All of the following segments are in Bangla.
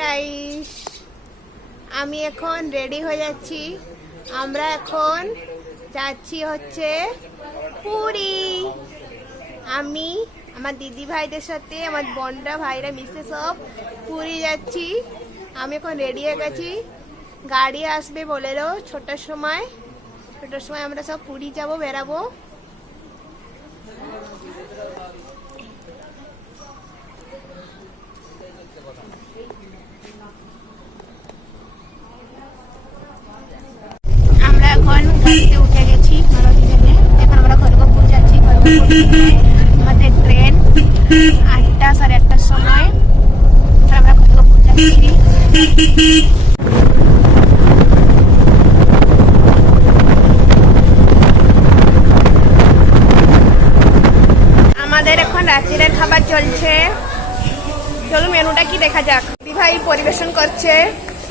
গাইস, আমি এখন রেডি হয়ে যাচ্ছি। আমরা এখন যাচ্ছি হচ্ছে পুরী। আমি আমার দিদি ভাইদের সাথে, আমার বোনরা ভাইরা মিশে সব পুরী যাচ্ছি। আমি এখন রেডি হয়ে গেছি। গাড়ি আসবে বলেরো ছটার সময় আমরা সব পুরী যাব, বেরাবো। আমরা এখন গাড়িতে উঠে গেছি মারুতি ভ্যানে। এখন আমরা খড়গপুর যাচ্ছি। আমাদের ট্রেন 8টা সাড়ে 8টার সময়। আমরা খড়গপুর যাচ্ছি। আমাদের এখন রাত্রিরের খাবার চলছে। চলুন মেনুটা কি দেখা যাক। দিদি ভাই পরিবেশন করছে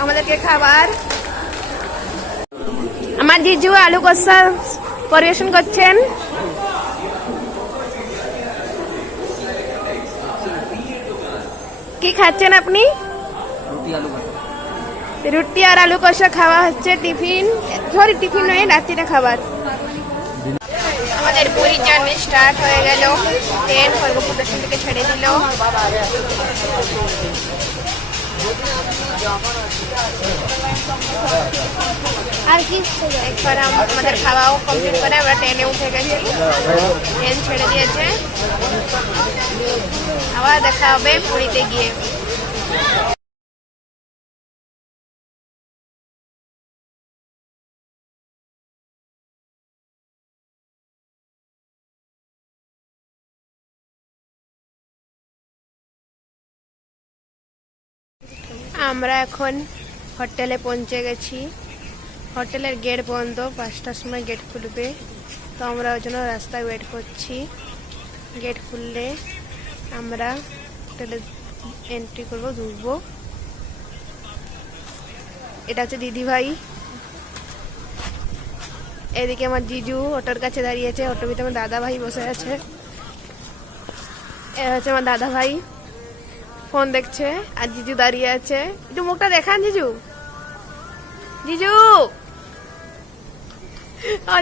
আমাদেরকে খাবার। আমার জিজু আলু কষা পরিবেশন করছেন। কি খাচ্ছেন আপনি? রুটি আর আলু কষা খাওয়া হচ্ছে। টিফিন, সরি টিফিন নয়, রাত্রিরে খাবার। আমাদের পুরী জার্নি স্টার্ট হয়ে গেল। ট্রেন খড়গপুর স্টেশন থেকে ছেড়ে দিল। আর কি একবার আমাদের খাওয়াও কমপ্লিট করে আমরা ট্রেনে উঠে গেছি। ট্রেন ছেড়ে দিয়েছে। আবার দেখা হবে পুরীতে গিয়ে। আমরা এখন হোটেলে পৌঁছে গেছি। হোটেলের গেট বন্ধ, 5টার সময় গেট খুলবে। তো আমরা ওই জন্য রাস্তায় ওয়েট করছি। গেট খুললে আমরা হোটেলে এন্ট্রি করবো, ঢুকবো। এটা হচ্ছে দিদি ভাই। এদিকে আমার জিজু অটোর কাছে দাঁড়িয়েছে। অটোর ভিতরে আমার দাদা ভাই বসে আছে। এ হচ্ছে আমার দাদা ভাই, ফোন দেখছে। আর জিজু দাঁড়িয়ে আছে। একটু মুখটা দেখান জিজু। জিজু,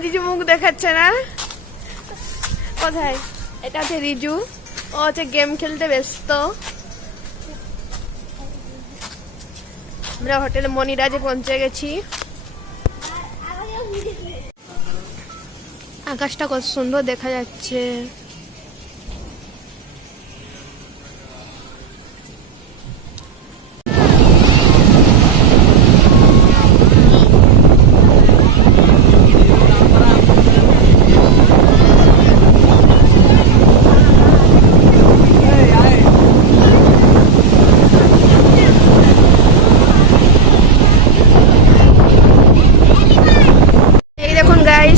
জিজু মুখ দেখাচ্ছে না। কোথায়? এটা হচ্ছে রিজু, ও হচ্ছে গেম খেলতে ব্যস্ত। আমরা হোটেল মনিরাজে পৌঁছে গেছি। আকাশটা কত সুন্দর দেখা যাচ্ছে।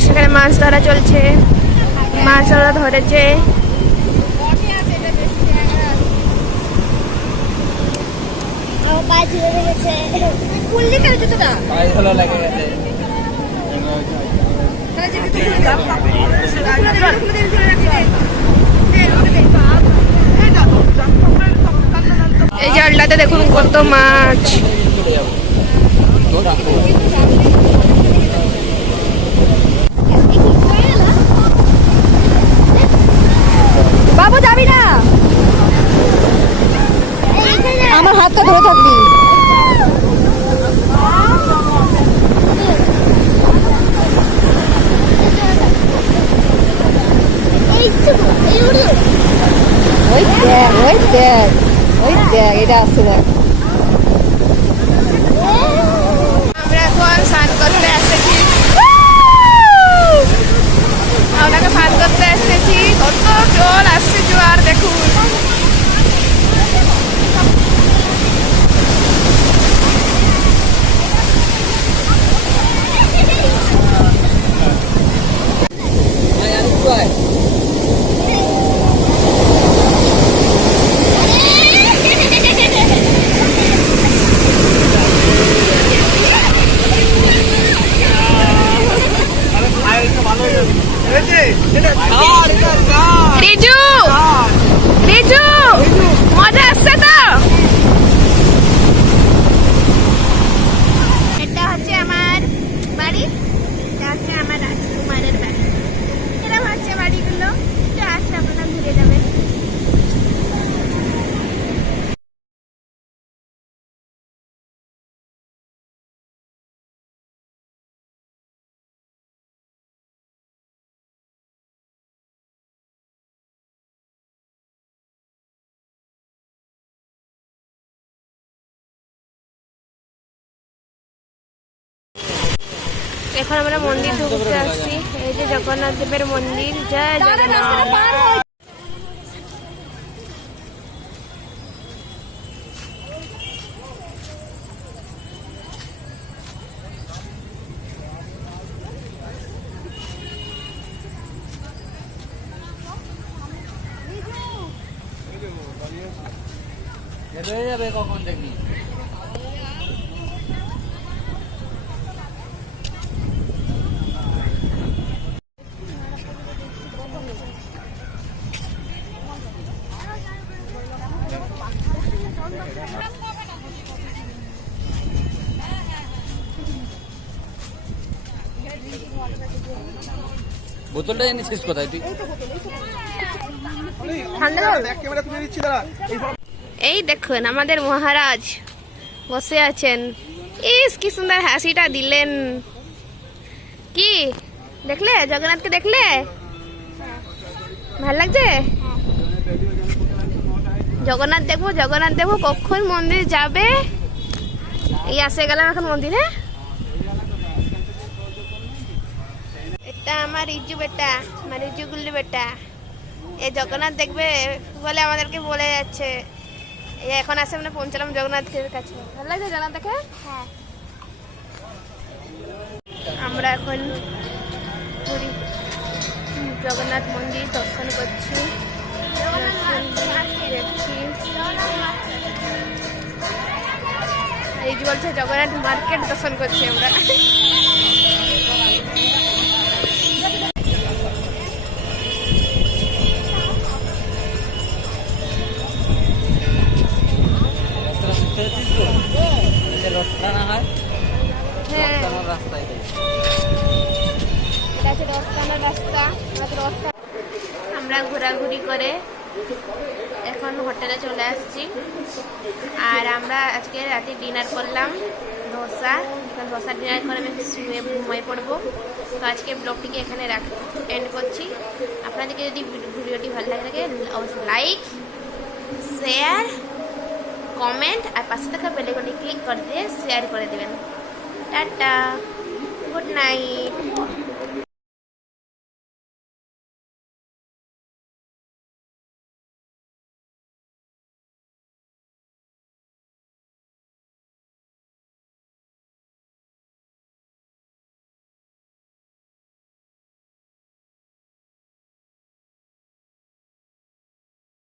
সেখানে মাছ ধরা চলছে। মাছ ওরা ধরেছে। এই জালটাতে দেখুন কত মাছ। বাবু যাবি না, আমার হাতটা ধরে থাকবি। ওই দেখ, ওই দেখ, ওই দেখ, এটা আসছে দেখ। আমরা এখন স্নান করতে এসেছি। আমরা স্নান করতে এসেছি। কত জল আসছে, জোয়ার দেখুন। রিজু, রিজু এখন আমরা মন্দির ঢুকতে আসছি। এই যে জগন্নাথ দেবের মন্দির। জয় জগন্নাথ। যাবে কখন দেখি বোতলটা এনে শেষ কোথায় তুই এই দেখুন আমাদের মহারাজ বসে আছেন। ইস কি সুন্দর হাসিটা দিলেন। কি দেখলে জগন্নাথকে দেখলে ভাল লাগছে? জগন্নাথ দেখবো কখন মন্দির যাবে। এই আসে গেলাম এখন মন্দিরে। এটা আমার রিজু বেটা, আমার রিজু গুল্লু বেটা। এই জগন্নাথ দেখবে বলে আমাদেরকে বলে যাচ্ছে। এই এখন আসে আমরা পৌঁছালাম জগন্নাথের কাছে। ভালো লাগছে জগন্নাথ দেখে? হ্যাঁ। আমরা এখন পুরী জগন্নাথ মন্দির দর্শন করছি। দেখছি এই যে বলছে জগন্নাথ মার্কেট দর্শন করছি আমরা। আমরা ঘোরাঘুরি করে এখন হোটেলে চলে আসছি। আর আমরা আজকে রাতে ডিনার করলাম ধোসা। এখন ধোসা ডিনার করে আমি শুয়ে ঘুমিয়ে পড়বো। তো আজকে ব্লগটিকে এখানে এন্ড করছি। আপনাদেরকে যদি ভিডিওটি ভালো লাগে থাকে অবশ্যই লাইক, শেয়ার, কমেন্ট আর পাশে থাকা বেল আইকনে ক্লিক করে দিয়ে শেয়ার করে দেবেন। Tata, good night.